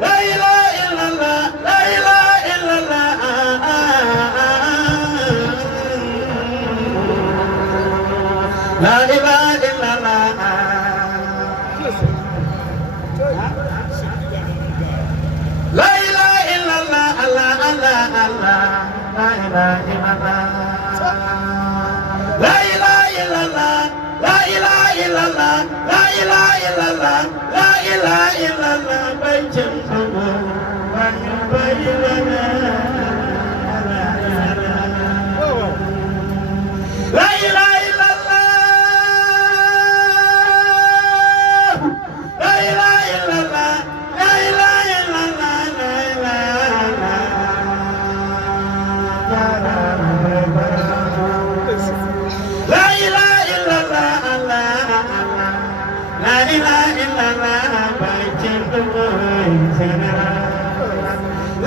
la ilaha illallah, la ilaha illallah. La ilaha illallah. La ilaha illallah, Allah, Allah, Allah. La ilaha illallah. La ilaha illallah. La ilaha illallah. La ilaha illallah. La ilaha illallah. Baicam sama. Banyu bayilana. La ilaha illallah. La ilaha illallah. La ilaha illallah. La ilaha illallah. La ilaha illallah. Baicam sama.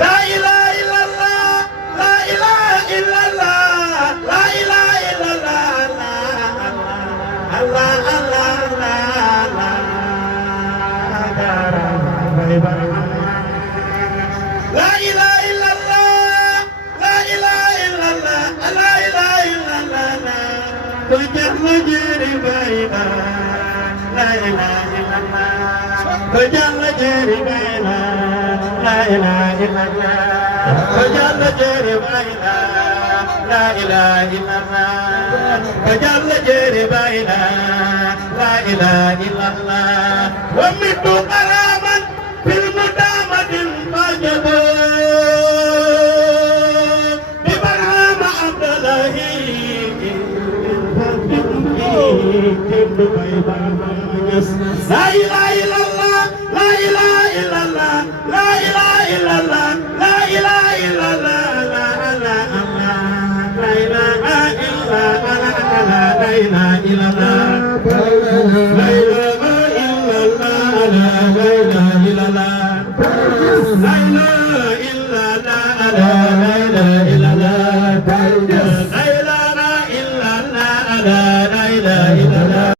La ilaha illallah. La ilaha illallah. La ilaha illallah. Allah, Allah, Allah. La ilaha illallah. La ilaha illallah. La ilaha illallah. Tujar lajari baina. La ilaha illallah. Tujar lajari baina. La ilaha illallah. Tujar lajari baina. La ilaha illallah. Tujar lajari baina. La ilaha illallah. Wa mitu karaman fil mudamatin fajabu. Bi barhama abdallahi. La ilaha illallah. La ilaha illallah. La ilaha illallah. La ilaha illallah. La ilaha illallah. La ilaha illallah. La ilaha illallah. La ilaha illallah. La ilaha illallah. La ilaha illallah. La ilaha illallah. La ilaha illallah.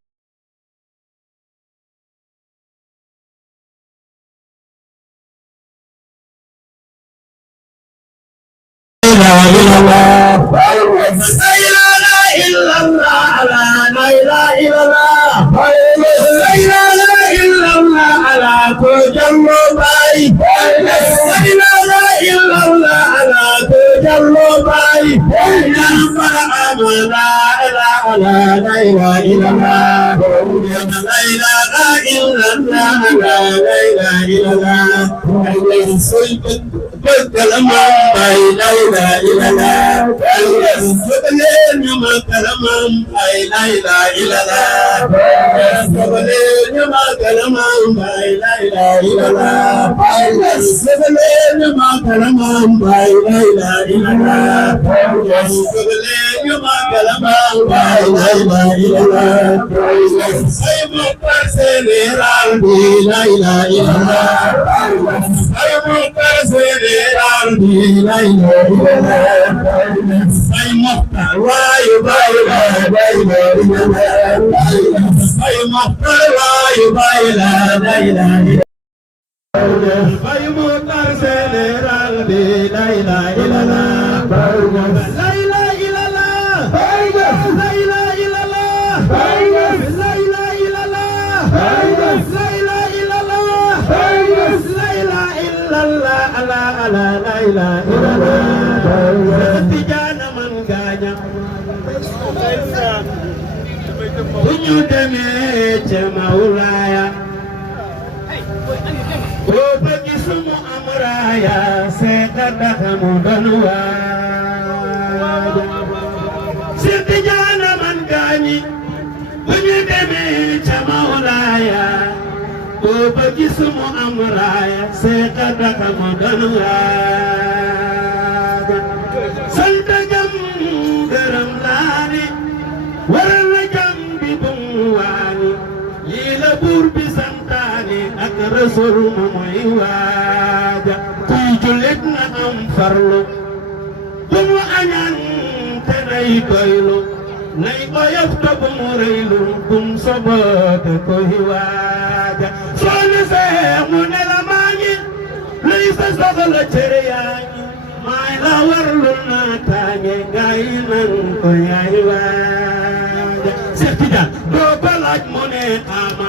sa soxla cere yaa ngi maay la warlu naa tànge ngay nan ko yaay waaja Cheikh Tidiane doo ko laaj mu ne ama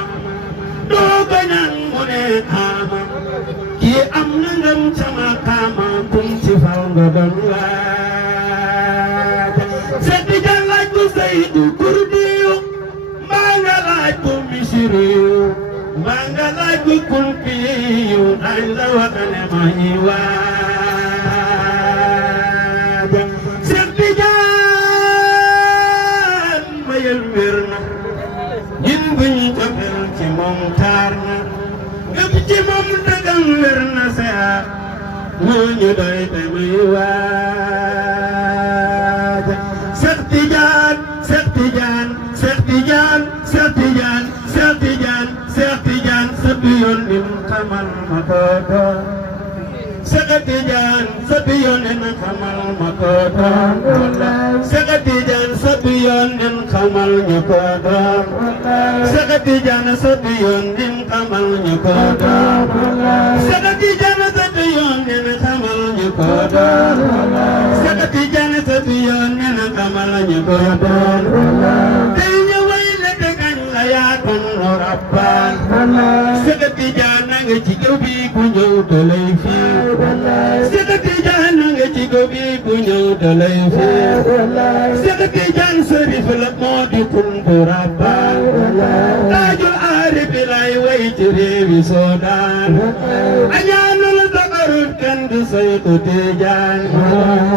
doo ko ñaan mu ne ama kii am na ngëm sama kaama kum ci fal nga doon waaja Cheikh Tidiane laaj bu Saydu Kurdiyu mbaa nga laaj bu Misiriyu mbaa nga laaj bu Kulpiyu dañ la wax ne may waaja Cheikh Tidiane mayel wér na gin buñ ko fel ci moom taar na ngëm ci moom dëggam wér na seex moo ñu doy te may waaja Cheikh Tidiane Cheikh Tidiane Cheikh Tidiane Cheikh Tidiane Cheikh Tidiane Cheikh Tidiane sëb yoon nim xamal ma ko doon Cheikh Tidiane sëb yoon nim xamal ma ko doon Cheikh Tidiane sëb yoon nim xamal ñu ko doon Cheikh Tidiane sëb yoon nim xamal ñu ko doon Cheikh Tidiane sëb yoon nim xamal ñu ko doon Cheikh Tidiane sëb yoon nim xamal ñu ko doon tey ñu way la dëggañ la yaa kon no rabbaan Cheikh Tidiane nga ci gaw bi ku ñëw da lay fii Cheikh Tidiane nga ci gaw bi ku ñëw da lay fii Cheikh Tidiane sërif la moo di kuntu rabbaan taajul aarif bi lay way ci réewi Soodaan añaanul sabarut kenn du Seexu Tijaan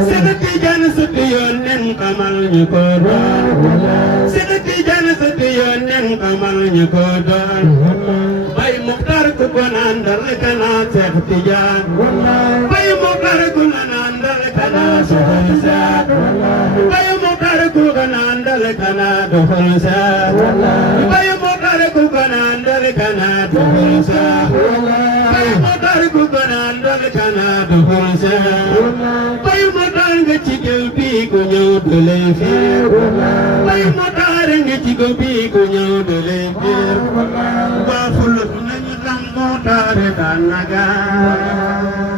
Cheikh Tidiane sëpp yoon nen xamal ñu ko doon Cheikh Tidiane sëpp yoon nen xamal ñu ko doon Bay Muxtaar ku ko naan dal kana Cheikh Tidiane Bay Muxtaar ku ko naan dal kana Cheikh Tidiane Bay Muxtaar ku ko naan dal kana doxal Cheikh Bay Muxtaar ku ko naan dal kana doxal Cheikh Bay Muxtaar ku ko naan dal kana doxal Cheikh Bay Muxtaar nga ci géew bi ku ñëw da lay fiir Bay Muxtaar nga ci géew bi ku ñëw da lay fiir waa Fuladu nañu xam Muxtaar daan na gaa